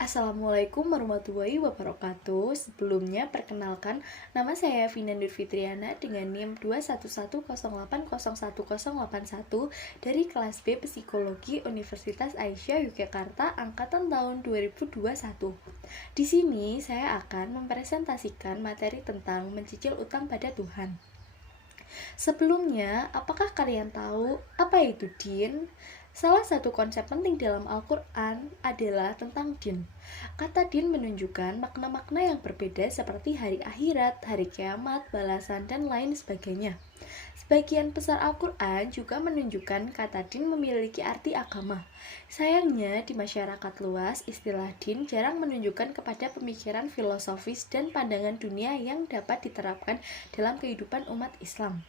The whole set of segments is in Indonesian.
Assalamualaikum warahmatullahi wabarakatuh. Sebelumnya perkenalkan, nama saya Vina Nur Fitriana dengan NIM 21108011081 dari kelas B Psikologi Universitas Aisyah Yogyakarta angkatan tahun 2021. Di sini saya akan mempresentasikan materi tentang mencicil utang pada Tuhan. Sebelumnya, apakah kalian tahu apa itu din? Salah satu konsep penting dalam Al-Quran adalah tentang din. Kata din menunjukkan makna-makna yang berbeda seperti hari akhirat, hari kiamat, balasan, dan lain sebagainya. Sebagian besar Al-Quran juga menunjukkan kata din memiliki arti agama. Sayangnya, di masyarakat luas, istilah din jarang menunjukkan kepada pemikiran filosofis dan pandangan dunia yang dapat diterapkan dalam kehidupan umat Islam.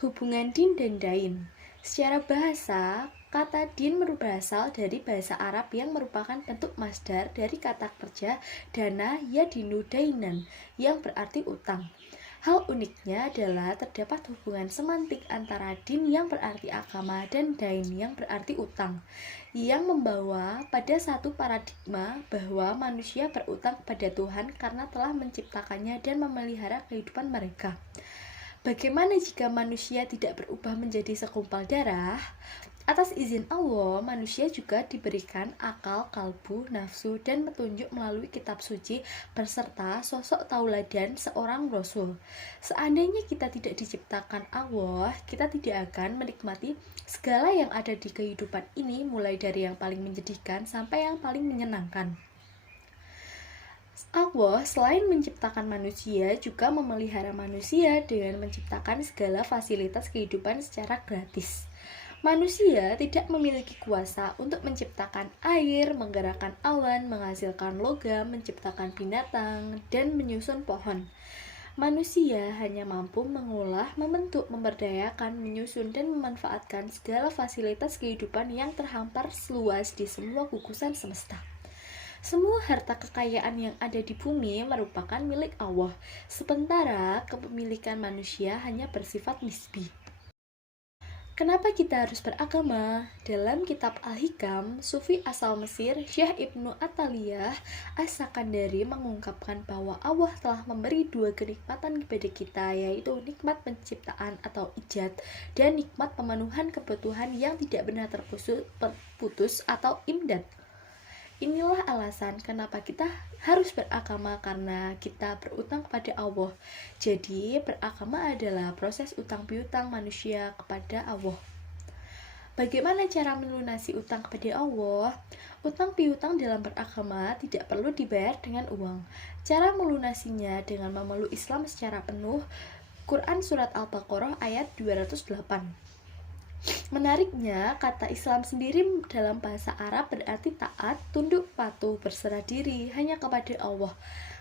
Hubungan din dan dain. Secara bahasa, kata din berasal dari bahasa Arab yang merupakan bentuk masdar dari kata kerja dana yadinu dainan yang berarti utang. Hal uniknya adalah terdapat hubungan semantik antara din yang berarti agama dan dain yang berarti utang, yang membawa pada satu paradigma bahwa manusia berutang kepada Tuhan karena telah menciptakannya dan memelihara kehidupan mereka. Bagaimana jika manusia tidak berubah menjadi segumpal darah? Atas izin Allah, manusia juga diberikan akal, kalbu, nafsu, dan petunjuk melalui kitab suci berserta sosok tauladan seorang rasul. Seandainya kita tidak diciptakan Allah, kita tidak akan menikmati segala yang ada di kehidupan ini, mulai dari yang paling menyedihkan sampai yang paling menyenangkan. Allah selain menciptakan manusia juga memelihara manusia dengan menciptakan segala fasilitas kehidupan secara gratis. Manusia tidak memiliki kuasa untuk menciptakan air, menggerakkan awan, menghasilkan logam, menciptakan binatang, dan menyusun pohon. Manusia hanya mampu mengolah, membentuk, memberdayakan, menyusun, dan memanfaatkan segala fasilitas kehidupan yang terhampar seluas di semua gugusan semesta. Semua harta kekayaan yang ada di bumi merupakan milik Allah, sementara kepemilikan manusia hanya bersifat nisbi. Kenapa kita harus beragama? Dalam kitab Al-Hikam, Sufi asal Mesir, Syekh Ibnu Attaliyah As-Sakandari mengungkapkan bahwa Allah telah memberi dua kenikmatan kepada kita, yaitu nikmat penciptaan atau ijad dan nikmat pemenuhan kebutuhan yang tidak benar terputus atau imdad. Inilah alasan kenapa kita harus beragama, karena kita berutang kepada Allah. Jadi, beragama adalah proses utang piutang manusia kepada Allah. Bagaimana cara melunasi utang kepada Allah? Utang piutang dalam beragama tidak perlu dibayar dengan uang. Cara melunasinya dengan memeluk Islam secara penuh. Quran Surat Al-Baqarah ayat 208. Menariknya, kata Islam sendiri dalam bahasa Arab berarti taat, tunduk, patuh, berserah diri hanya kepada Allah.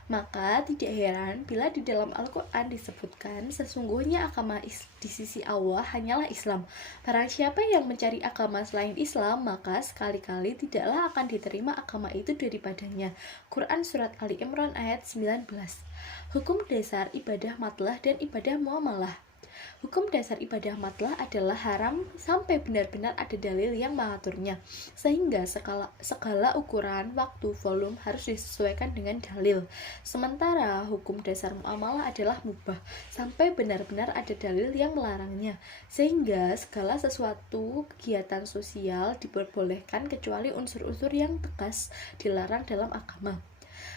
Maka tidak heran bila di dalam Al-Quran disebutkan sesungguhnya agama di sisi Allah hanyalah Islam. Barang siapa yang mencari agama selain Islam, maka sekali-kali tidaklah akan diterima agama itu daripadanya. Quran Surat Ali Imran ayat 19. Hukum dasar ibadah matlah dan ibadah muamalah. Hukum dasar ibadah matlah adalah haram sampai benar-benar ada dalil yang mengaturnya, sehingga segala ukuran, waktu, volume harus disesuaikan dengan dalil. Sementara hukum dasar muamalah adalah mubah sampai benar-benar ada dalil yang melarangnya, sehingga segala sesuatu kegiatan sosial diperbolehkan kecuali unsur-unsur yang tegas dilarang dalam agama.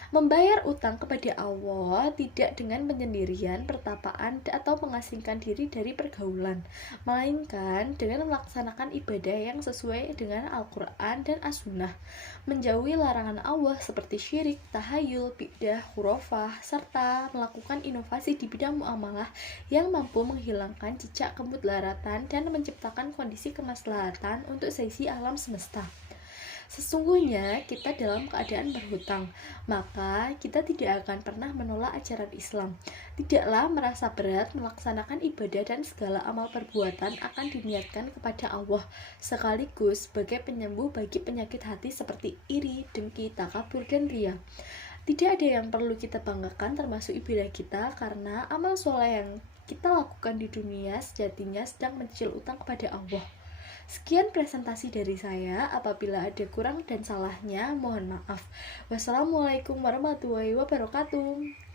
Membayar utang kepada Allah tidak dengan penyendirian, pertapaan, atau mengasingkan diri dari pergaulan, melainkan dengan melaksanakan ibadah yang sesuai dengan Al-Quran dan As-Sunnah, menjauhi larangan Allah seperti syirik, tahayul, bid'ah, khurafah, serta melakukan inovasi di bidang muamalah yang mampu menghilangkan jejak kemudaratan dan menciptakan kondisi kemaslahatan untuk seisi alam semesta. Sesungguhnya kita dalam keadaan berhutang, maka kita tidak akan pernah menolak ajaran Islam. Tidaklah merasa berat melaksanakan ibadah dan segala amal perbuatan akan diniatkan kepada Allah, sekaligus sebagai penyembuh bagi penyakit hati seperti iri, dengki, takabur, dan ria. Tidak ada yang perlu kita banggakan termasuk ibadah kita, karena amal soleh yang kita lakukan di dunia sejatinya sedang mencicil utang kepada Allah. Sekian presentasi dari saya. Apabila ada kurang dan salahnya, mohon maaf. Wassalamualaikum warahmatullahi wabarakatuh.